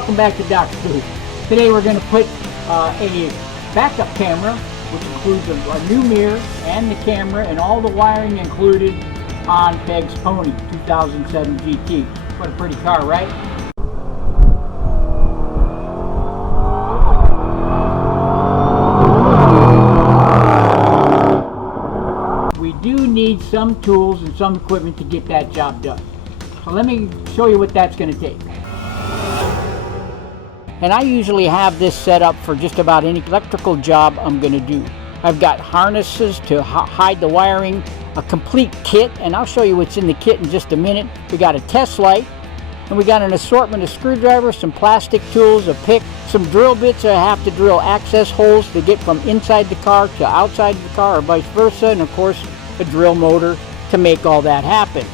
welcome back to Doc's Booth. Today we're going to put a backup camera, which includes a new mirror and the camera and all the wiring included on Peg's Pony 2007 GT. What a pretty car, right? We do need some tools and some equipment to get that job done. So let me show you what that's going to take. And I usually have this set up for just about any electrical job I'm going to do. I've got harnesses to hide the wiring, a complete kit, and I'll show you what's in the kit in just a minute. We got a test light, and we got an assortment of screwdrivers, some plastic tools, a pick, some drill bits. I have to drill access holes to get from inside the car to outside the car or vice versa, and of course a drill motor to make all that happen.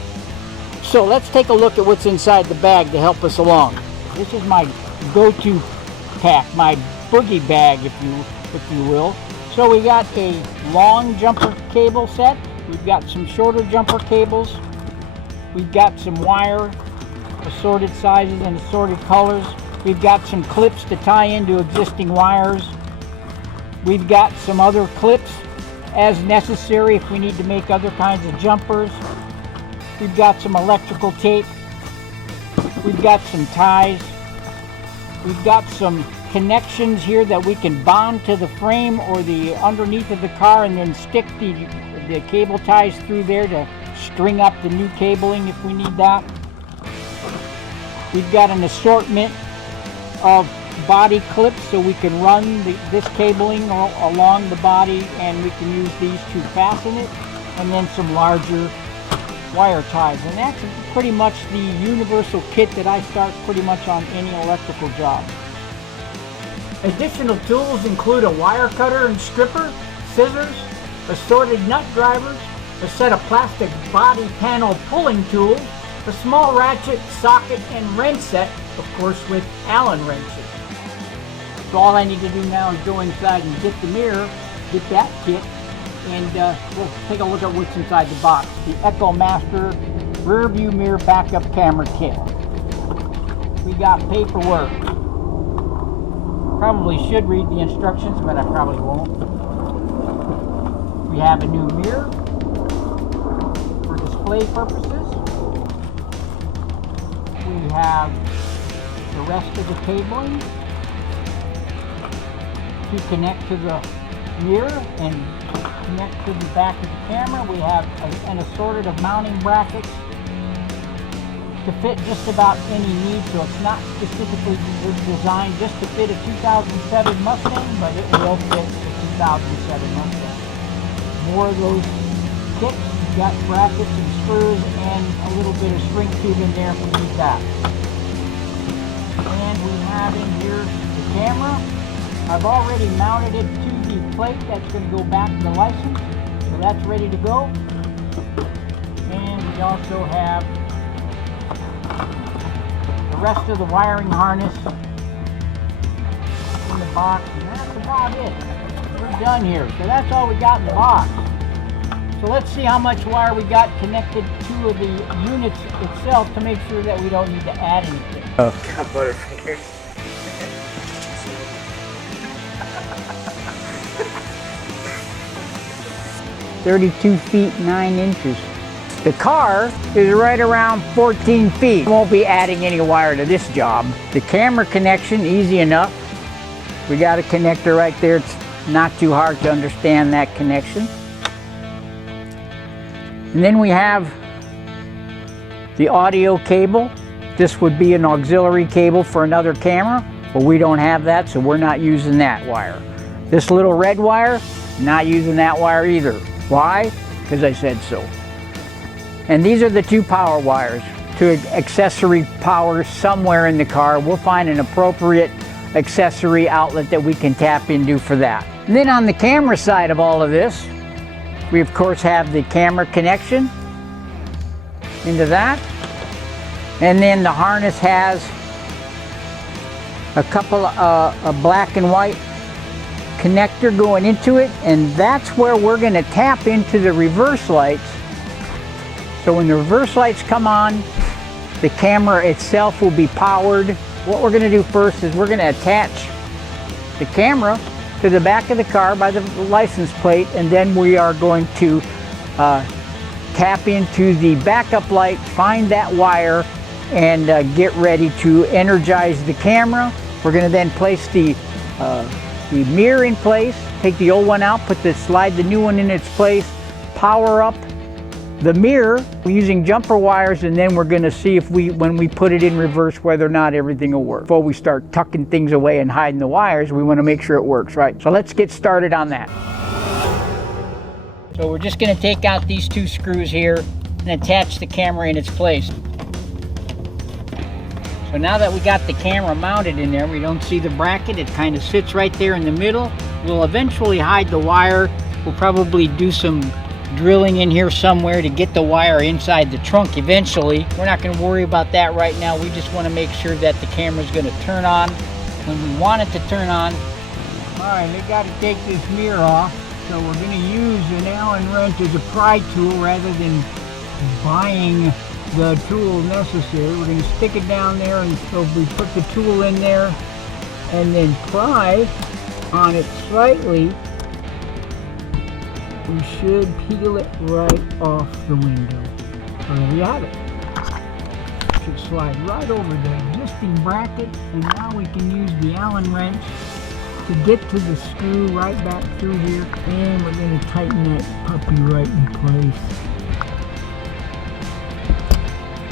So let's take a look at what's inside the bag to help us along. This is my go-to pack, my boogie bag, if you will. So we got a long jumper cable set. We've got some shorter jumper cables. We've got some wire, assorted sizes and assorted colors. We've got some clips to tie into existing wires. We've got some other clips as necessary if we need to make other kinds of jumpers. We've got some electrical tape. We've got some ties. We've got some connections here that we can bond to the frame or the underneath of the car and then stick the cable ties through there to string up the new cabling if we need that. We've got an assortment of body clips so we can run this cabling along the body, and we can use these to fasten it, and then some larger wire ties. And that's pretty much the universal kit that I start pretty much on any electrical job. Additional tools include a wire cutter and stripper, scissors, assorted nut drivers, a set of plastic body panel pulling tools, a small ratchet, socket, and wrench set, of course with Allen wrenches. So all I need to do now is go inside and get the mirror, get that kit, and we'll take a look at what's inside the box. The EchoMaster rear view mirror backup camera kit. We got paperwork. Probably should read the instructions, but I probably won't. We have a new mirror for display purposes. We have the rest of the cabling to connect to the mirror and connect to the back of the camera. We have an assorted of mounting brackets to fit just about any need, so it's not specifically designed just to fit a 2007 Mustang, but it will fit the 2007 Mustang. More of those kits. You've got brackets and screws and a little bit of shrink tube in there if we need that. And we have in here the camera. I've already mounted it to the plate that's going to go back to the license, so that's ready to go. And we also have the rest of the wiring harness in the box, and that's about it. We're done here. So that's all we got in the box. So let's see how much wire we got connected to the units itself to make sure that we don't need to add anything. Oh, got butterfingers. 32 feet 9 inches. The car is right around 14 feet. Won't be adding any wire to this job. The camera connection, easy enough. We got a connector right there. It's not too hard to understand that connection. And then we have the audio cable. This would be an auxiliary cable for another camera, but we don't have that, so we're not using that wire. This little red wire, not using that wire either. Why? Because I said so. And these are the two power wires to accessory power somewhere in the car. We'll find an appropriate accessory outlet that we can tap into for that. And then on the camera side of all of this, we of course have the camera connection into that. And then the harness has a couple of black and white connector going into it, and that's where we're going to tap into the reverse lights. So when the reverse lights come on, the camera itself will be powered what we're going to do first is we're going to attach the camera to the back of the car by the license plate, and then we are going to tap into the backup light, find that wire, and get ready to energize the camera. We're going to then place the mirror in place, take the old one out, slide the new one in its place, power up the mirror using jumper wires, and then we're going to see if when we put it in reverse, whether or not everything will work. Before we start tucking things away and hiding the wires, we want to make sure it works, right? So let's get started on that. So we're just going to take out these two screws here and attach the camera in its place. So now that we got the camera mounted in there, we don't see the bracket. It kind of sits right there in the middle. We'll eventually hide the wire. We'll probably do some drilling in here somewhere to get the wire inside the trunk eventually. We're not going to worry about that right now. We just want to make sure that the camera is going to turn on when we want it to turn on. All right, we got to take this mirror off. So we're going to use an Allen wrench as a pry tool rather than buying the tool necessary. We're going to stick it down there, and so we put the tool in there and then pry on it slightly. We should peel it right off the window. So there you have it. Should slide right over the existing bracket, and now we can use the Allen wrench to get to the screw right back through here, and we're going to tighten that puppy right in place.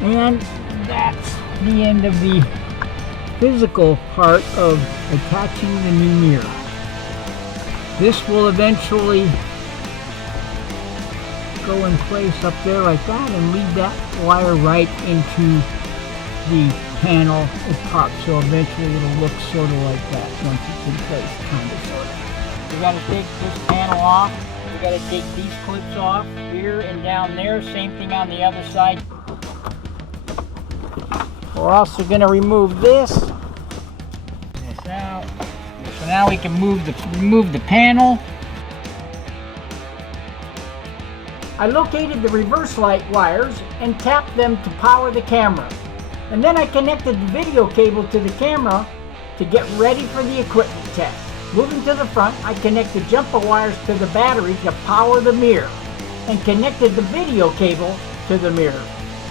And that's the end of the physical part of attaching the new mirror. This will eventually go in place up there like that and lead that wire right into the panel at top, so eventually it'll look sort of like that once it's in place, kind of, sort of. We got to take this panel off. We got to take these clips off here and down there. Same thing on the other side. We're also going to remove this out. So now we can remove the panel. I located the reverse light wires and tapped them to power the camera. And then I connected the video cable to the camera to get ready for the equipment test. Moving to the front, I connected jumper wires to the battery to power the mirror and connected the video cable to the mirror.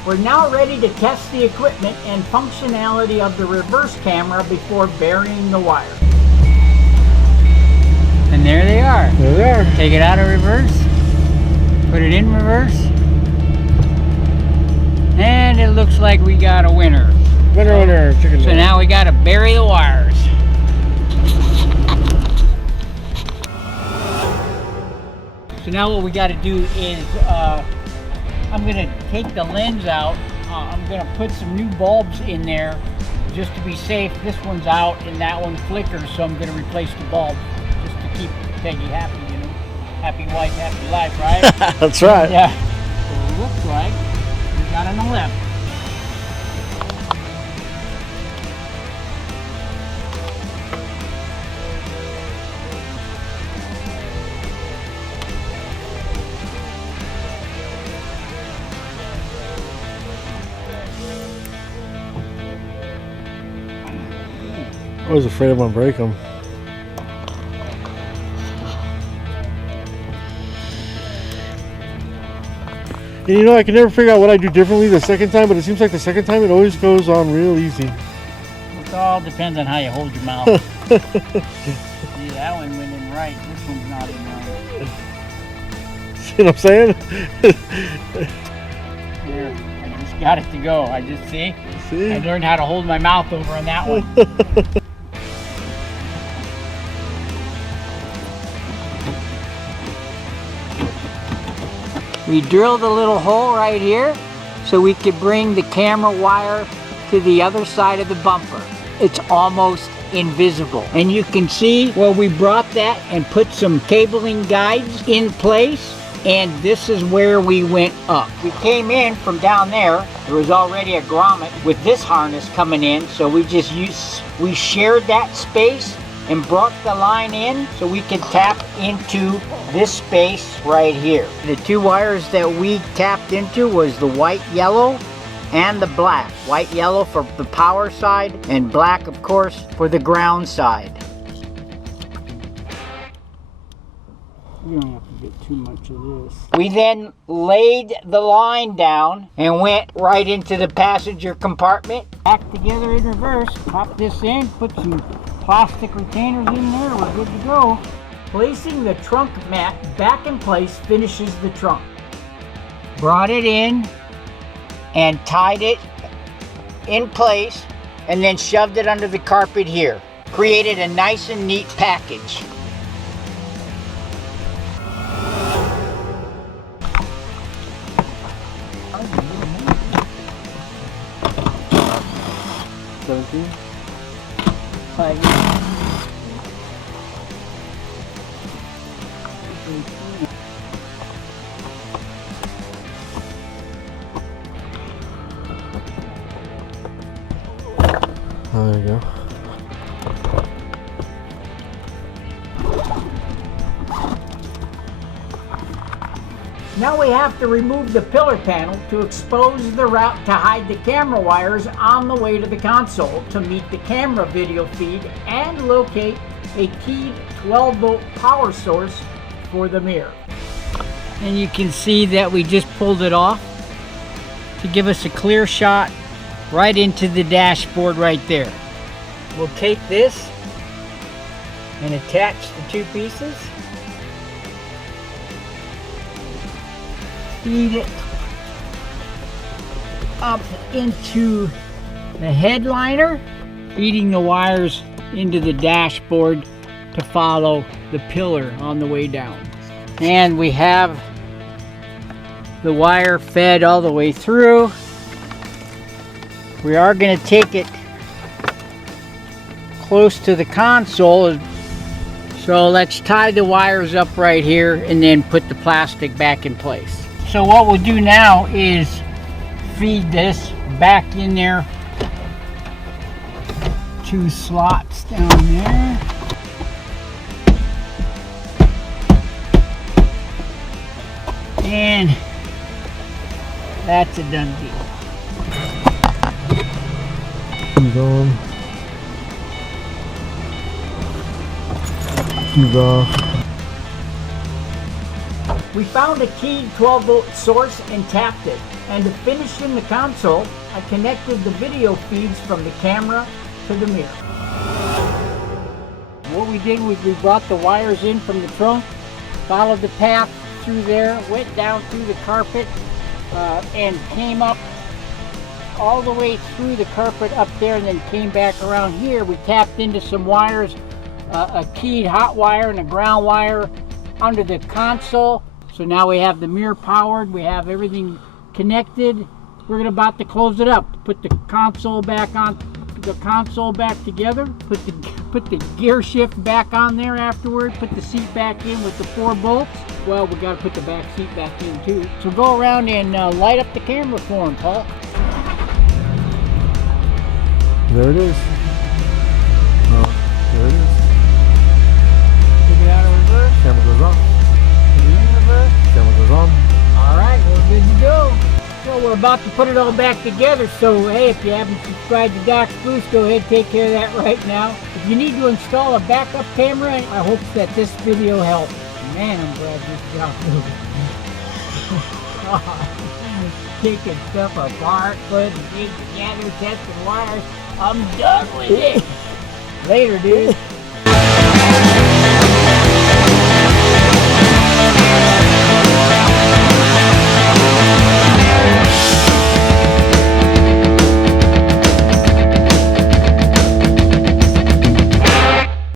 We're now ready to test the equipment and functionality of the reverse camera before burying the wire. And there they are. There they are. Take it out of reverse, put it in reverse, and it looks like we got a winner. Winner, chicken So dinner. now we got to bury the wires. So now what we got to do is I'm going to take the lens out. I'm going to put some new bulbs in there just to be safe. This one's out and that one flickers, so I'm going to replace the bulb just to keep Peggy happy, you know. Happy wife, happy life, right? That's right. Yeah. So it looks like we got an 11. I was afraid I'm gonna break them. And you know, I can never figure out what I do differently the second time, but it seems like the second time it always goes on real easy. It all depends on how you hold your mouth. See, that one went in right. This one's not in right. See what I'm saying? Here, I just got it to go. I just see. See? I learned how to hold my mouth over on that one. We drilled a little hole right here so we could bring the camera wire to the other side of the bumper. It's almost invisible. And you can see where we brought that and put some cabling guides in place, and this is where we went up. We came in from down there. There was already a grommet with this harness coming in, so we shared that space and brought the line in so we could tap into this space right here. The two wires that we tapped into was the white yellow and the black. White, yellow for the power side, and black, of course, for the ground side. We don't have to get too much of this. We then laid the line down and went right into the passenger compartment. Back together in reverse. Pop this in, put some plastic retainers in there, we're good to go. Placing the trunk mat back in place finishes the trunk. Brought it in and tied it in place and then shoved it under the carpet here. Created a nice and neat package. Oh, there you go. Now we have to remove the pillar panel to expose the route to hide the camera wires on the way to the console to meet the camera video feed and locate a keyed 12-volt power source for the mirror. And you can see that we just pulled it off to give us a clear shot right into the dashboard right there. We'll take this and attach the two pieces. Feed it up into the headliner, feeding the wires into the dashboard to follow the pillar on the way down. And we have the wire fed all the way through. We are going to take it close to the console. So let's tie the wires up right here and then put the plastic back in place. So what we'll do now is feed this back in there. Two slots down there. And that's a done deal. He's on. He's off. We found a keyed 12-volt source and tapped it. And to finish in the console, I connected the video feeds from the camera to the mirror. What we did was we brought the wires in from the trunk, followed the path through there, went down through the carpet, and came up all the way through the carpet up there, and then came back around here. We tapped into some wires, a keyed hot wire and a ground wire under the console. So now we have the mirror powered, we have everything connected. We're about to close it up, put the console back on, the console back together, put the gear shift back on there afterward, put the seat back in with the 4 bolts. Well, we got to put the back seat back in too. So go around and light up the camera for him, Paul. There it is. Oh, there it is. Take it out of reverse. Camera goes on. Put it in reverse. Camera goes on. All right, we're good to go. So we're about to put it all back together. So hey, if you haven't subscribed to Doc's Boost, go ahead and take care of that right now. If you need to install a backup camera, I hope that this video helped. Man, I'm glad this job moved. Taking stuff apart, putting things together, testing wires. I'm done with it. Later, dude.